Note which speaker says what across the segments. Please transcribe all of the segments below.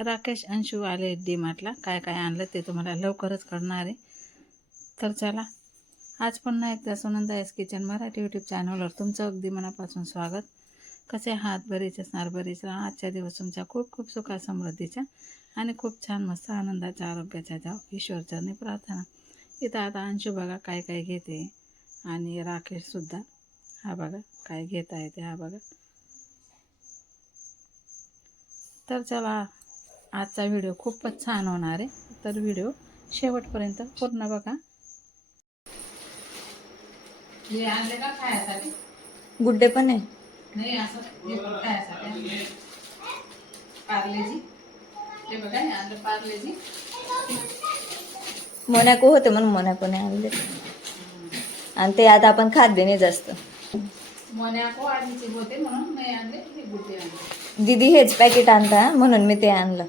Speaker 1: राकेश अंशू आले डी मार्टला काय काय आणलं ते तुम्हाला लवकरच कळणार आहे. तर चला आज पुन्हा एकदा Sunanda S kitchen Marathi YouTube चॅनलवर तुमचं अगदी मनापासून स्वागत. कसे हात बरेच असणार बरेच राहा. आजच्या दिवस तुमच्या खूप खूप सुखा समृद्धीच्या आणि खूप छान मस्त आनंदाच्या आरोग्याच्या जाव. ईश्वरचरणी प्रार्थना. इथं आता अंशू बघा काय काय घेते आणि राकेशसुद्धा हा बघा काय घेत आहे ते हा बघा. तर चला आजचा व्हिडिओ खूपच छान होणार आहे. तर व्हिडिओ शेवटपर्यंत पूर्ण बघा. हे आणले का खायासाठी?
Speaker 2: गुड्डे पण आहे.
Speaker 1: नाही असं हे पण खायासाठी आणले. पार्लेजी. हे बघा हे आणलं पार्लेजी.
Speaker 2: मोनॅको होते म्हणून मोनॅको नाही आणले. आणि ते आता आपण खात बी नाही जास्त.
Speaker 1: मोन्याको आधीचे होते म्हणून नाही आणले हे गुड्डे आणले.
Speaker 2: दीदी हेच पॅकेट आणता म्हणून मी ते आणलं.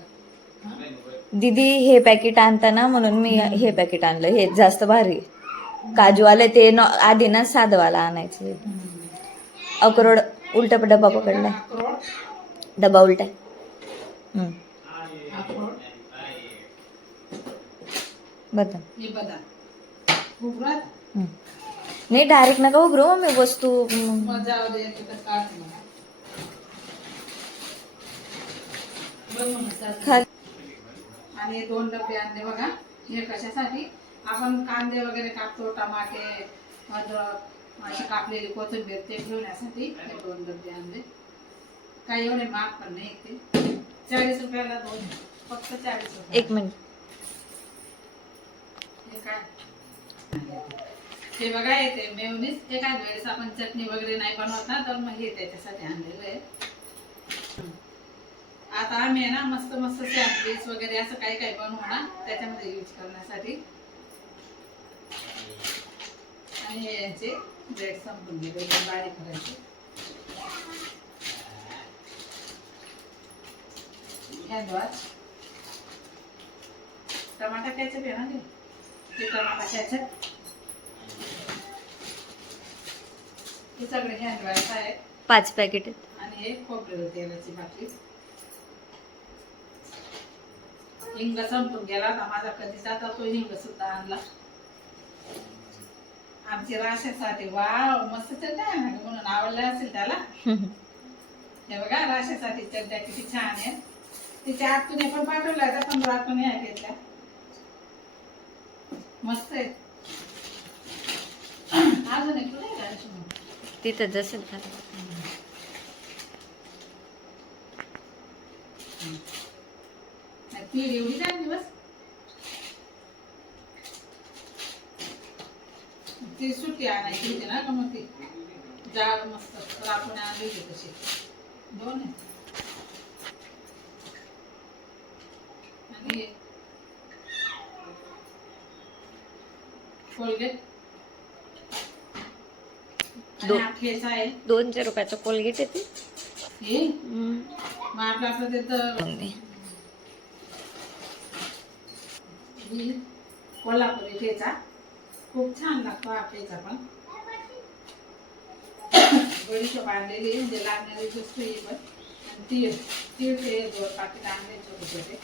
Speaker 2: दीदी हे पॅकेट आणताना म्हणून मी हे पॅकेट आणलं. हे जास्त भारी. काजूवाले ते न आधी ना साधवाला आणायचे. अक्रोड उलटा डबा
Speaker 1: अक्रोड
Speaker 2: डबा उलटा.
Speaker 1: हे बदाम.
Speaker 2: नाही डायरेक्ट नका उघडू मी वस्तू. हम्म,
Speaker 1: आणि हे दोन डबे आणले बघा. हे कशासाठी? आपण कांदे वगैरे कापतो टमाटे अद्रक अशी कापलेली कोथिंबीर ते ठेवण्यासाठी हे दोन डबे आणले. काही एवढे महाग पण नाही ते. चाळीस रुपयाला दोन. फक्त चाळीस रुपये
Speaker 2: एक मिनिट.
Speaker 1: हे काय? हे बघा येते मेवनीस एखाद वेळेस आपण चटणी वगैरे नाही बनवत ना तर मग हे त्याच्यासाठी आणलेलं आहे. आता आम्ही आहे ना मस्त मस्त सँडविच वगैरे असं काही काही बनवू ना त्याच्यामध्ये यूज करण्यासाठी. आणि यांचे ब्रेड संपून गेले बारीक करायचे. हँडवॉश टमाटा कॅचअप आहे ना ते? टमाटा कॅचअप हे सगळे हँडवॉश आहेत
Speaker 2: पाच पॅकेट
Speaker 1: आणि हे खोबरेल तेलाची बाटली हिंग संपून गेला ना माझा कधीच आता तो हिंग सुद्धा आणला. आमची राशासाठी वाव मस्त चड्ड्या आहे म्हणून आवडल्या असेल त्याला. हे बघा राशासाठी चड्ड्या किती छान आहेत. तिच्या आतून पण पाठवल्या होत्या पण आतून ह्या घेतल्या. मस्त आहेत. अजून एक कुठे आहे का?
Speaker 2: तिथं जसेल
Speaker 1: ती एवढी चांगली बस ती सुट्टी आणायची होती ना का मग ती? जाड मस्त राखून आणली होती तशी. दोन आणि कोलगेट. हा
Speaker 2: दोनशे रुपयाचं कोलगेट येते
Speaker 1: हे? मग आपलं आपलं तिथं ही कोल्हापुरी ठेचा. खूप छान लागतो हा ठेचा पण. बडीशोप आणलेली म्हणजे लागणारी वस्तू ही पण आणि तीळ तीळ ते दोन पाकिट आणले छोटे छोटे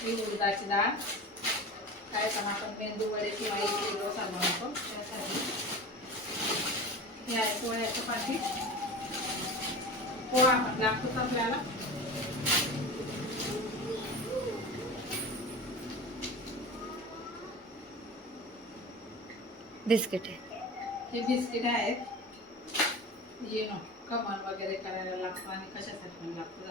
Speaker 1: ही उडदाची डाळ. काय पण आपण मेंदू वडे किंवा इडली डोसा बनवतो त्यासाठी. हे आहे पोळ्याचं पाकिट. पोळा पण लागतोच आपल्याला.
Speaker 2: बिस्किट
Speaker 1: हे बिस्किट आहेत. येणं कमल वगैरे करायला लागतो आणि कशासाठी पण लागतो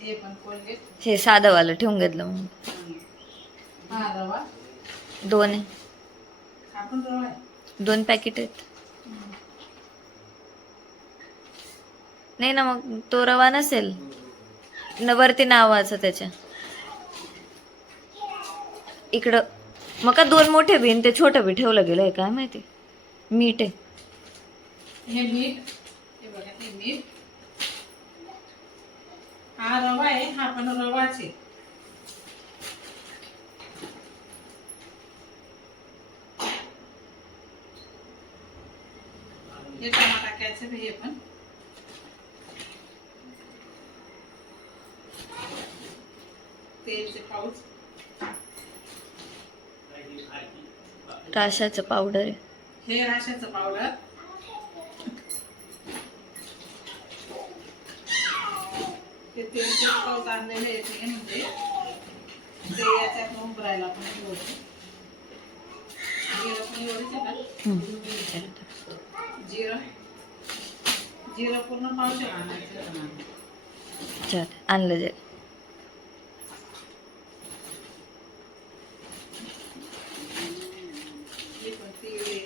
Speaker 1: हे पण कोलगेट.
Speaker 2: हे साधंवालं ठेवून घेतलं मग.
Speaker 1: हा रवा.
Speaker 2: दोन आहे.
Speaker 1: आपण रवा आहे.
Speaker 2: दोन पॅकेट आहेत. नाही ना मग तो रवा नसेल. न वरती नावाचं त्याच्या. इकडं. मग का दोन मोठे बीन ते छोटं बी ठेवलं गेलंय काय माहिती? मीठ आहे.
Speaker 1: हे मीठ हा रवा आहे हा पण रवाच आहे. टाकायचं पण. तेलचे पाऊस
Speaker 2: राशाचं पावडर आहे.
Speaker 1: हे राशाचं पावडर ते तेलचे पाऊच आणलेले आहे ते म्हणजे. ते याच्यात उंबरायला पण एवढे जिरं पण एवढेच आहे का?
Speaker 2: हम्म.
Speaker 1: जिरं. जिरं पूर्ण पावशे आणायचं
Speaker 2: आणलं जे
Speaker 1: हे पण तीळ आहे.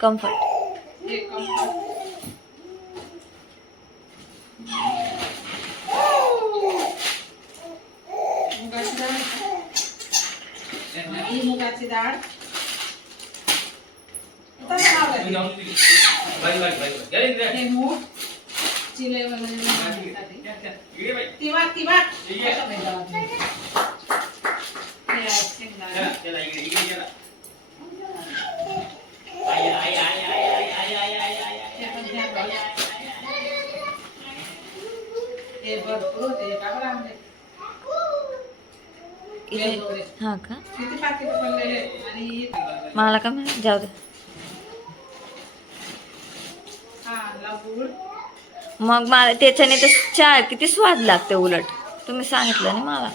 Speaker 2: कम्फर्ट
Speaker 1: हे कम्फर्ट मुगाची डाळ आहे का? का
Speaker 2: हा का? मला का माहिती जाऊ दे. मग मला त्याच्याने तर चहा किती स्वाद लागते उलट. तुम्ही सांगितलं ना मला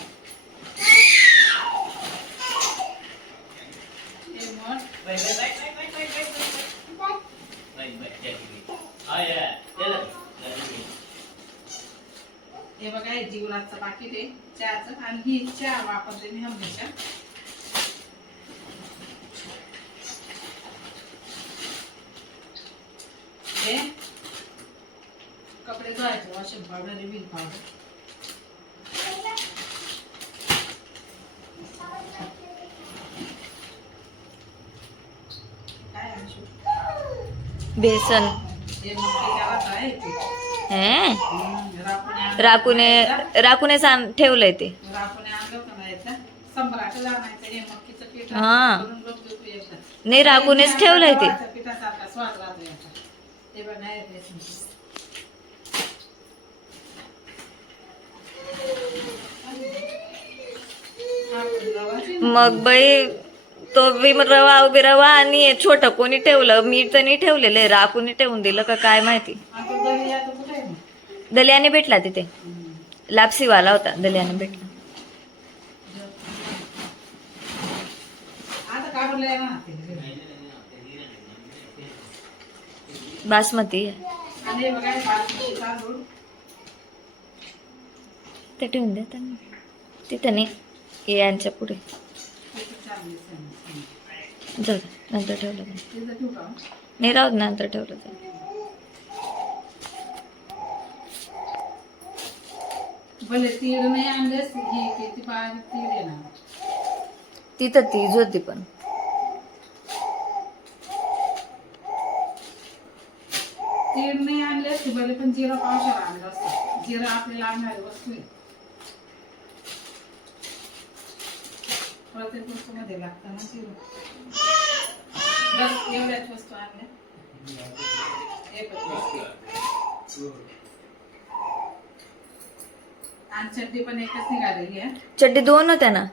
Speaker 1: हे मठ हे जीवनाचं पाकिट आहे चहाचं आणि ही चहा वापरते मी हमेशा हे कपडे धुवायचे वॉशिंग पावडर रिव्हिल पावडर?
Speaker 2: बेसन.
Speaker 1: हे? राखूने
Speaker 2: राखूने सांग ठेवलंय ते.
Speaker 1: हा.
Speaker 2: नाही राखूनेच ठेवलंय ते. मग बाई तो बी रवा उभी रवा आणि छोटं कोणी ठेवलं? मी तर नाही ठेवलेलं राखून ठेवून दिलं का काय माहिती
Speaker 1: आता दलिया तर कुठे आहे मग?
Speaker 2: दलियाने भेटला तिथे. लापसीवाला होता दलियाने भेटला? बासमती ते ठेवून द्या त्यांना तिथं नाही यांच्या पुढे. जाऊ नंतर ठेवलं.
Speaker 1: तिथं?
Speaker 2: नाही राहू दे, नंतर ठेवलं तर.
Speaker 1: भले तीळ नाही आणलेस ही किती बारीक तीळ आहे ना.
Speaker 2: तिथं तीज होती पण.
Speaker 1: तीळ नाही आणले असते भले पण जिरं पावसाळा आणलं असतं. जिरं आपल्याला आणणारी वस्तू आहे. प्रत्येक वस्तूमध्ये लागतं ना जिरं बस एवढ्याच वस्तू आणल्या. हे पण. आणि चड्डी पण एकच निघालेली आहे.
Speaker 2: चड्डी दोन होत्या ना?